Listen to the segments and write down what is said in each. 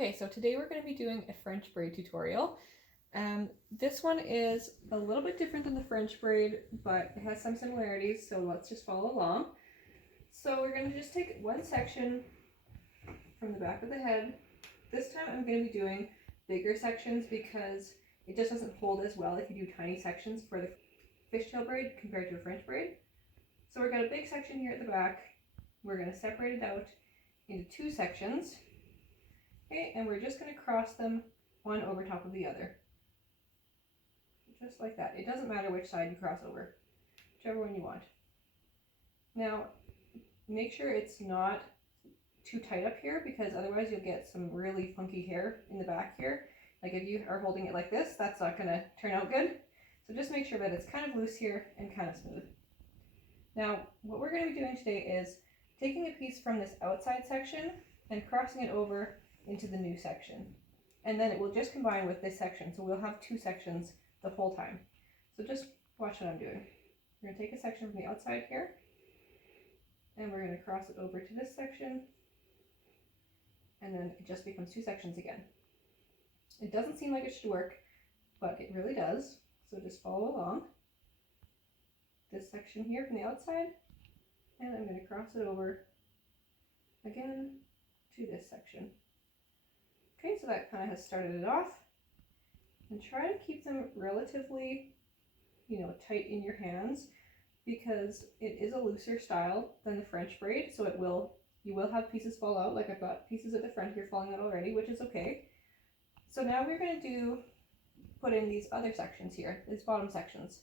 Okay, so today we're going to be doing a French braid tutorial. This one is a little bit different than the French braid, but it has some similarities, so let's just follow along. So we're going to just take one section from the back of the head. This time I'm going to be doing bigger sections because it just doesn't hold as well if you do tiny sections for the fishtail braid compared to a French braid. So we've got a big section here at the back. We're going to separate it out into two sections. Okay, and we're just going to cross them one over top of the other. Just like that. It doesn't matter which side you cross over, whichever one you want. Now, make sure it's not too tight up here because otherwise you'll get some really funky hair in the back here. Like if you are holding it like this, that's not going to turn out good. So just make sure that it's kind of loose here and kind of smooth. Now, what we're going to be doing today is taking a piece from this outside section and crossing it over into the new section, and then it will just combine with this section, so we'll have two sections the whole time. So just watch what I'm doing. We're going to take a section from the outside here and we're going to cross it over to this section, and then it just becomes two sections again. It doesn't seem like it should work, but it really does, so just follow along. This section here from the outside, and I'm going to cross it over again to this section. Okay, so that kind of has started it off. And try to keep them relatively, tight in your hands because it is a looser style than the French braid, so you will have pieces fall out. Like I've got pieces at the front here falling out already, which is okay. So now we're going to put in these other sections here, these bottom sections.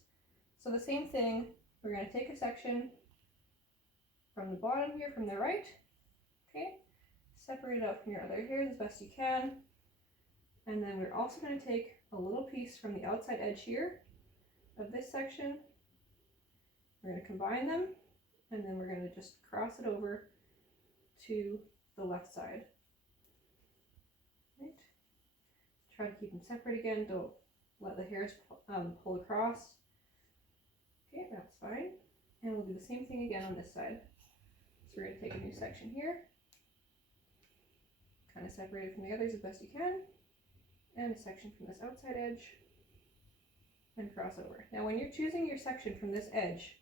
So the same thing, we're going to take a section from the bottom here, from the right, okay? Separate it out from your other hairs as best you can. And then we're also going to take a little piece from the outside edge here of this section. We're going to combine them, and then we're going to just cross it over to the left side. Right. Try to keep them separate again. Don't let the hairs pull across. Okay, that's fine. And we'll do the same thing again on this side. So we're going to take a new section here. Kind of separate it from the others as best you can, and a section from this outside edge, and cross over. Now when you're choosing your section from this edge,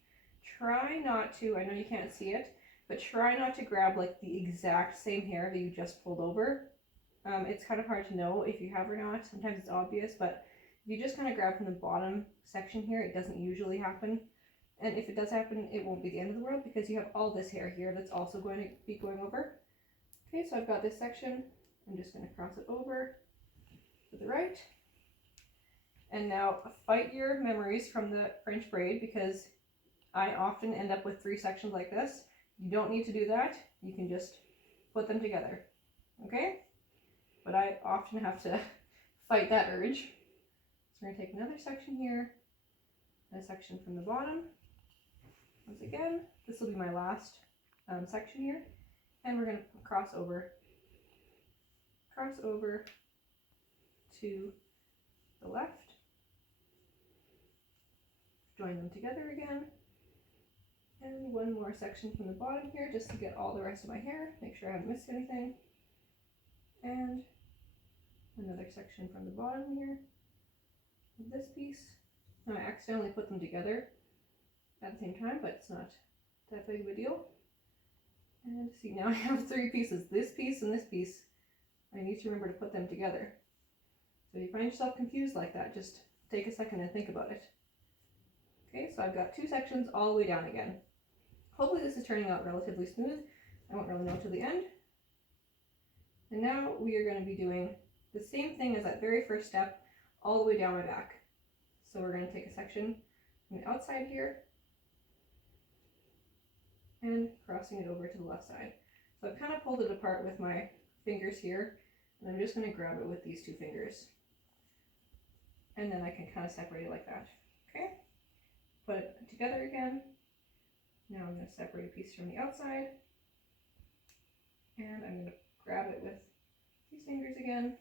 try not to, I know you can't see it, but try not to grab like the exact same hair that you just pulled over. It's kind of hard to know if you have or not. Sometimes it's obvious, but if you just kind of grab from the bottom section here, it doesn't usually happen. And if it does happen, it won't be the end of the world because you have all this hair here that's also going to be going over. Okay, so I've got this section. I'm just going to cross it over to the right. And now fight your memories from the French braid because I often end up with three sections like this. You don't need to do that. You can just put them together. Okay? But I often have to fight that urge. So we're going to take another section here, and a section from the bottom. Once again, this will be my last section here. And we're going to cross over to the left, join them together again, and one more section from the bottom here just to get all the rest of my hair, make sure I haven't missed anything, and another section from the bottom here of this piece. Now I accidentally put them together at the same time, but it's not that big of a deal. And see, now I have three pieces, this piece and this piece. I need to remember to put them together. So if you find yourself confused like that, just take a second and think about it. Okay, so I've got two sections all the way down again. Hopefully this is turning out relatively smooth. I won't really know till the end. And now we are going to be doing the same thing as that very first step all the way down my back. So we're going to take a section from the outside here and crossing it over to the left side. So I've kind of pulled it apart with my fingers here, and I'm just going to grab it with these two fingers. And then I can kind of separate it like that. Okay? Put it together again. Now I'm going to separate a piece from the outside, and I'm going to grab it with these fingers again.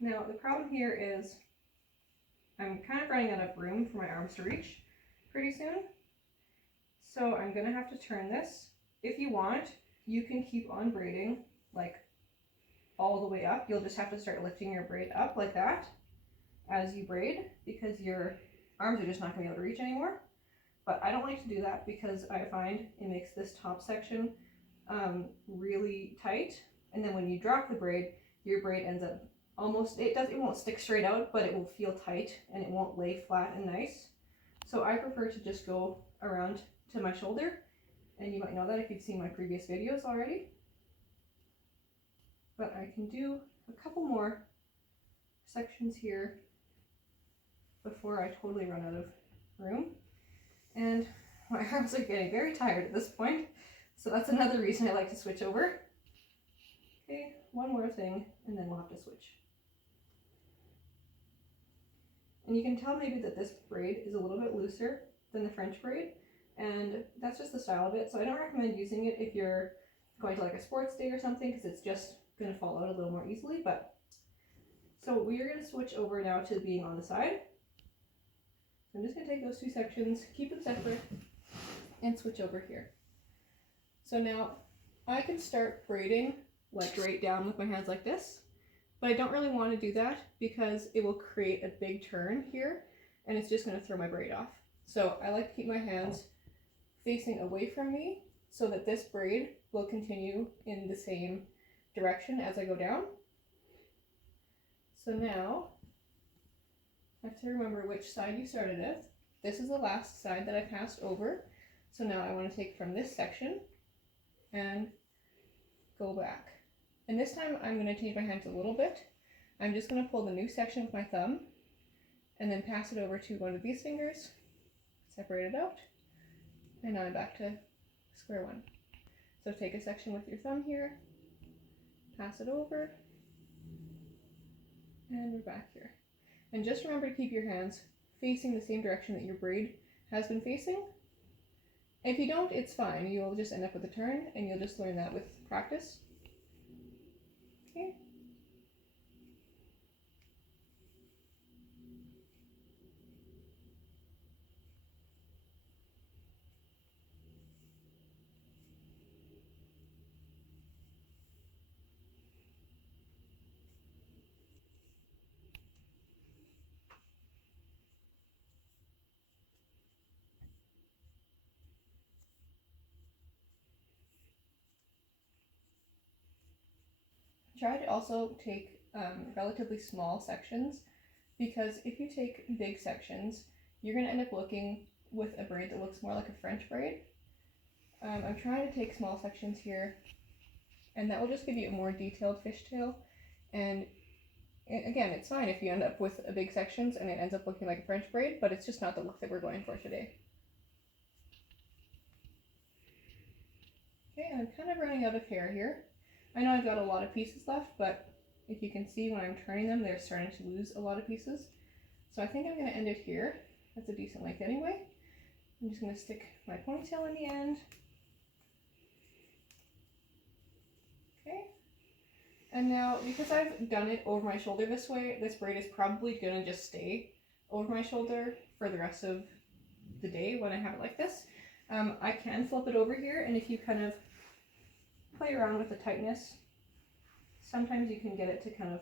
Now the problem here is I'm kind of running out of room for my arms to reach pretty soon. So I'm going to have to turn this. If you want, you can keep on braiding like all the way up. You'll just have to start lifting your braid up like that as you braid, because your arms are just not going to be able to reach anymore. But I don't like to do that because I find it makes this top section really tight, and then when you drop the braid, your braid ends up it won't stick straight out, but it will feel tight and it won't lay flat and nice. So I prefer to just go around to my shoulder, and you might know that if you've seen my previous videos already. But I can do a couple more sections here before I totally run out of room. And my arms are getting very tired at this point, so that's another reason I like to switch over. Okay, one more thing, and then we'll have to switch. And you can tell maybe that this braid is a little bit looser than the French braid, and that's just the style of it. So I don't recommend using it if you're going to like a sports day or something, because it's just going to fall out a little more easily. But so we are going to switch over now to being on the side. So I'm just going to take those two sections, keep them separate, and switch over here. So now I can start braiding like right down with my hands like this, but I don't really want to do that because it will create a big turn here and it's just going to throw my braid off. So I like to keep my hands facing away from me so that this braid will continue in the same direction as I go down. So now I have to remember which side you started with. This is the last side that I passed over. So now I want to take from this section and go back. And this time I'm going to change my hands a little bit. I'm just going to pull the new section with my thumb and then pass it over to one of these fingers, separate it out, and now I'm back to square one. So take a section with your thumb here, pass it over, and we're back here. And just remember to keep your hands facing the same direction that your braid has been facing. If you don't, it's fine. You'll just end up with a turn, and you'll just learn that with practice. Okay. Try to also take relatively small sections, because if you take big sections, you're going to end up looking with a braid that looks more like a French braid. I'm trying to take small sections here, and that will just give you a more detailed fishtail. And again, it's fine if you end up with a big sections and it ends up looking like a French braid, but it's just not the look that we're going for today. Okay, I'm kind of running out of hair here. I know I've got a lot of pieces left, but if you can see when I'm turning them, they're starting to lose a lot of pieces. So I think I'm going to end it here. That's a decent length anyway. I'm just going to stick my ponytail in the end. Okay. And now, because I've done it over my shoulder this way, this braid is probably going to just stay over my shoulder for the rest of the day when I have it like this. I can flip it over here, and if you kind of play around with the tightness, sometimes you can get it to kind of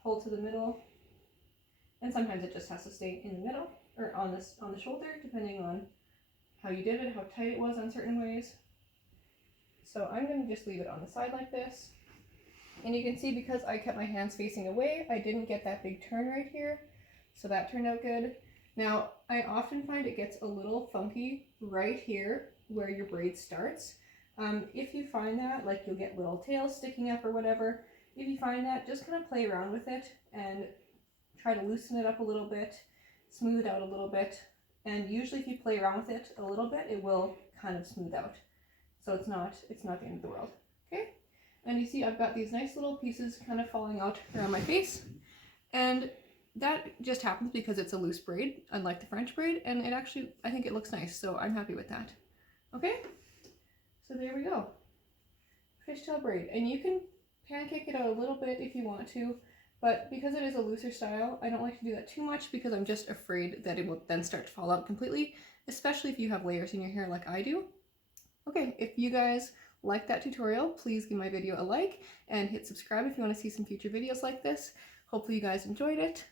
pull to the middle, and sometimes it just has to stay in the middle or on the shoulder, depending on how you did it, how tight it was on certain ways. So I'm going to just leave it on the side like this, and you can see because I kept my hands facing away, I didn't get that big turn right here, so that turned out good. Now I often find it gets a little funky right here where your braid starts. If you find that, like you'll get little tails sticking up or whatever, if you find that, just kind of play around with it and try to loosen it up a little bit, smooth it out a little bit, and usually if you play around with it a little bit, it will kind of smooth out. So it's not the end of the world. Okay, and you see I've got these nice little pieces kind of falling out around my face, and that just happens because it's a loose braid, unlike the French braid, and it actually, I think it looks nice, so I'm happy with that. Okay. So there we go, fishtail braid, and you can pancake it out a little bit if you want to, but because it is a looser style, I don't like to do that too much because I'm just afraid that it will then start to fall out completely, especially if you have layers in your hair like I do. Okay, if you guys like that tutorial, please give my video a like and hit subscribe if you want to see some future videos like this. Hopefully you guys enjoyed it.